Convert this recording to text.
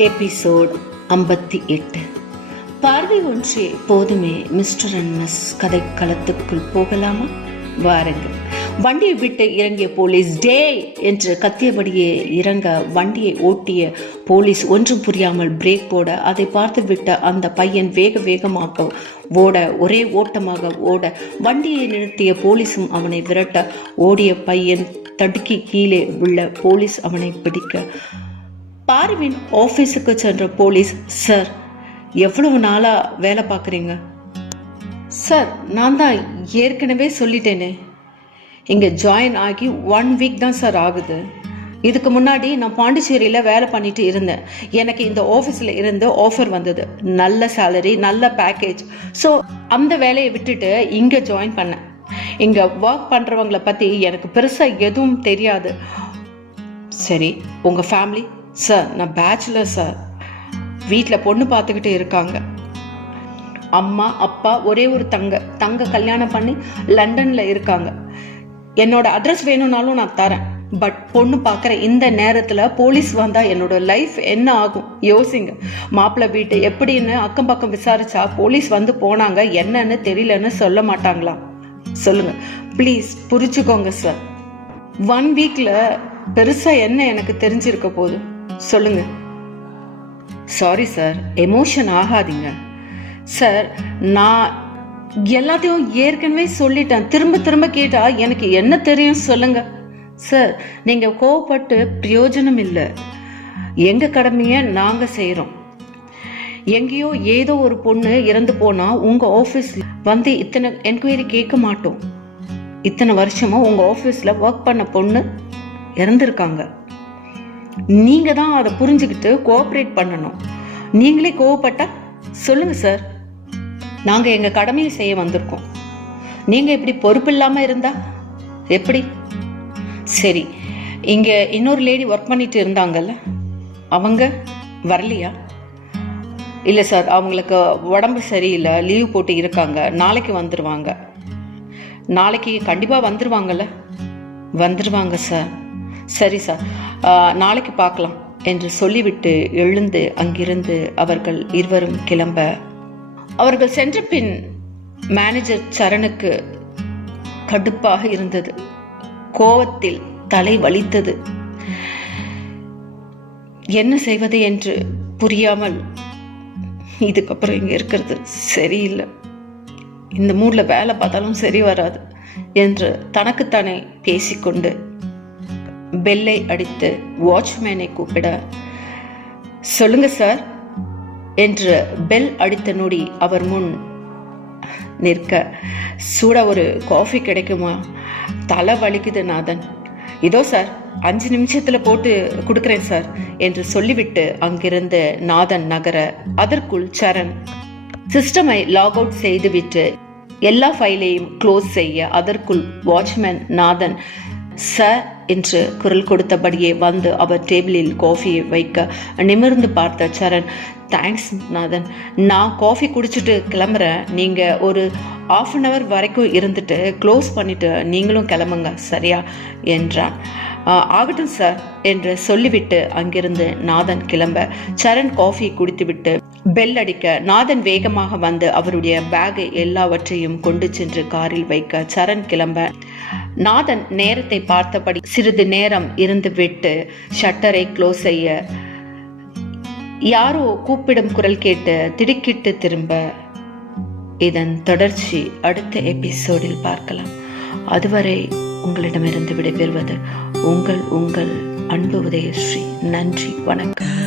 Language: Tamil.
எபிசோட் ஐம்பத்தி எட்டு. பார்வை ஒன்றே போதுமே மிஸ்டர் அண்ட் மிஸ் கதை களத்துக்குள் போகலாமா? வாருங்கள் வண்டியை விட்டு இறங்கிய போலீஸ் டே என்று கத்தியபடியே இறங்க வண்டியை ஓட்டிய போலீஸ் ஒன்றும் புரியாமல் பிரேக் போட அதை பார்த்து விட்ட அந்த பையன் வேக வேகமாக ஓட ஒரே ஓட்டமாக ஓட வண்டியை நிறுத்திய போலீஸும் அவனை விரட்ட ஓடிய பையன் தடுக்கி கீழே உள்ள போலீஸ் அவனை பிடிக்க பார்வின் ஆஃபீஸுக்கு சென்ற போலீஸ் சார் எவ்வளவு நாளா வேலை பார்க்குறீங்க? சார் நான் தான் ஏற்கனவே சொல்லிட்டேனே. இங்கே ஜாயின் ஆகி ஒன் வீக் தான் சார் ஆகுது. இதுக்கு முன்னாடி நான் பாண்டிச்சேரியில் வேலை பண்ணிட்டு இருந்தேன். எனக்கு இந்த ஆஃபீஸில் இருந்து ஆஃபர் வந்தது. நல்ல சேலரி நல்ல பேக்கேஜ் ஸோ அந்த வேலையை விட்டுட்டு இங்கே ஜாயின் பண்ணேன். இங்கே ஒர்க் பண்ணுறவங்கள பற்றி எனக்கு பெருசாக எதுவும் தெரியாது. சரி உங்கள் ஃபேமிலி சார் நான் பேச்சுலர் சார் வீட்டில் பொண்ணு பார்த்துக்கிட்டு இருக்காங்க. அம்மா அப்பா ஒரே ஒரு தங்க தங்க கல்யாணம் பண்ணி லண்டனில் இருக்காங்க. என்னோட அட்ரஸ் வேணும்னாலும் நான் தரேன். பட் பொண்ணு பார்க்குற இந்த நேரத்தில் போலீஸ் வந்தால் என்னோட லைஃப் என்ன ஆகும்? யோசிங்க. மாப்பிள்ளை வீட்டு எப்படின்னு அக்கம் பக்கம் விசாரிச்சா போலீஸ் வந்து போனாங்க. என்னன்னு தெரியலன்னு சொல்ல மாட்டாங்களா? சொல்லுங்க. ப்ளீஸ் புரிச்சுக்கோங்க சார் ஒன் வீக்கில் பெருசாக என்ன எனக்கு தெரிஞ்சிருக்க போகுது? சொல்லுங்க. சாரி சார் எமோஷன் ஆகாதீங்க. சார் நான் எல்லாத்தையும் ஏற்கனவே சொல்லிட்டேன். திரும்ப திரும்ப கேட்டா எனக்கு என்ன தெரியும் சொல்லுங்க. சார் நீங்க கோவப்பட்டு பிரயோஜனம் இல்லை. எங்க கடமையை நாங்க செய்கிறோம் எங்கேயோ ஏதோ ஒரு பொண்ணு இறந்து போனா உங்க ஆஃபீஸ் வந்து இத்தனை என்கொயரி கேட்க மாட்டோம். இத்தனை வருஷமா உங்க ஆஃபீஸில் ஒர்க் பண்ண பொண்ணு இறந்துருக்காங்க. நீங்கள் தான் அதை புரிஞ்சுக்கிட்டு கோஆப்ரேட் பண்ணணும். நீங்களே கோவப்பட்டா சொல்லுங்க சார் நாங்கள் எங்கள் கடமையை செய்ய வந்திருக்கோம். நீங்கள் இப்படி பொறுப்பு இல்லாமல் இருந்தா எப்படி? சரி இங்கே இன்னொரு லேடி ஒர்க் பண்ணிட்டு இருந்தாங்கல்ல அவங்க வரலையா? இல்லை சார் அவங்களுக்கு உடம்பு சரியில்லை லீவ் போட்டு இருக்காங்க நாளைக்கு வந்துடுவாங்க நாளைக்கு கண்டிப்பாக வந்துடுவாங்கல்ல வந்துடுவாங்க சார் சரி சார் நாளைக்கு பார்க்கலாம் என்று சொல்லிவிட்டு எழுந்து அங்கிருந்து அவர்கள் இருவரும் கிளம்ப. அவர்கள் சென்ற பின் மேனேஜர் சரணுக்கு கடுப்பாக இருந்தது. கோவத்தில் தலை வலித்தது. என்ன செய்வது என்று புரியாமல் இதுக்கப்புறம் இங்கே இருக்கிறது சரியில்லை. இந்த மூடில் வேலை பார்த்தாலும் சரி வராது என்று தனக்குத்தானே பேசிக்கொண்டு பெல்லை அடித்து வாட்ச்மேனை கூப்பிட சொல்லுங்க சார் என்று பெல் அடித்த நொடி அவர் முன் நிற்க சூட ஒரு காஃபி கிடைக்குமா? தலை வலிக்குது நாதன். இதோ சார் அஞ்சு நிமிஷத்தில் போட்டு கொடுக்குறேன் சார் என்று சொல்லிவிட்டு அங்கிருந்து நாதன் நகர அதற்குள் சரண் சிஸ்டமை லாக் அவுட் செய்துவிட்டு எல்லா ஃபைலையும் க்ளோஸ் செய்ய அதற்குள் வாட்ச்மேன் நாதன் சார் என்று குரல் கொடுத்தபடியே வந்து அவர் டேபிளில் காஃபியை வைக்க நிமிர்ந்து பார்த்த சரண் தேங்க்ஸ் நாதன் நான் காஃபி குடிச்சிட்டு கிளம்புறேன். நீங்கள் ஒரு ஆஃப் அன் ஹவர் வரைக்கும் இருந்துட்டு க்ளோஸ் பண்ணிவிட்டு நீங்களும் கிளம்புங்க சரியா? என்றான். ஆகட்டும் சார் என்று சொல்லிவிட்டு அங்கிருந்து நாதன் கிளம்ப சரண் காஃபி குடித்துவிட்டு பெல் அடிக்க நாதன் வேகமாக வந்து அவருடைய பேகை எல்லாவற்றையும் கொண்டு சென்று காரில் வைக்க சரண் கிளம்ப நாதன் நேரத்தை பார்த்தபடி சிறிது நேரம் இருந்துவிட்டு ஷட்டரை க்ளோஸ் செய்ய யாரோ கூப்பிடும் குரல் கேட்டு திடுக்கிட்டு திரும்ப. இதன் தொடர்ச்சி அடுத்த எபிசோடில் பார்க்கலாம். அதுவரை உங்களிடமிருந்து விடைபெறுவது உங்கள் உங்கள் அன்பு உதயஸ்ரீ. நன்றி வணக்கம்.